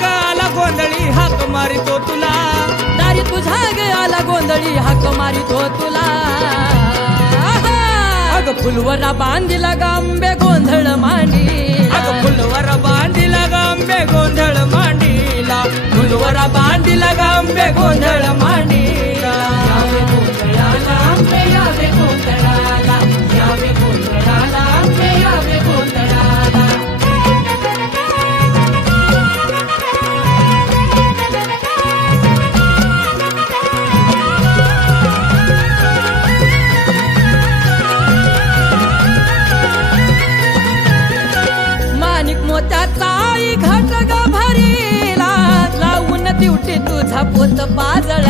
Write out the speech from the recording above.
ग आला गोंधळी हाक मारितो तुला, दारी तुझ्या ग आला गोंधळी हाक मारितो तुला. अग फुलवरा बांधिला गांबे गोंधळ मांडीला, अग फुलवर बांधिला गांबे गोंधळ मांडीला, फुलवर बांधिला गांबे गोंधळ मांडीला. यावे गोंधळाला आंबे यावे गोंधळाला, यावे गोंधळाला आंबे यावे गोंधळाला. माणिक मोत्याचा आई घाट ग भरीला, लावून दिवटी तुझा पोत पाजळ.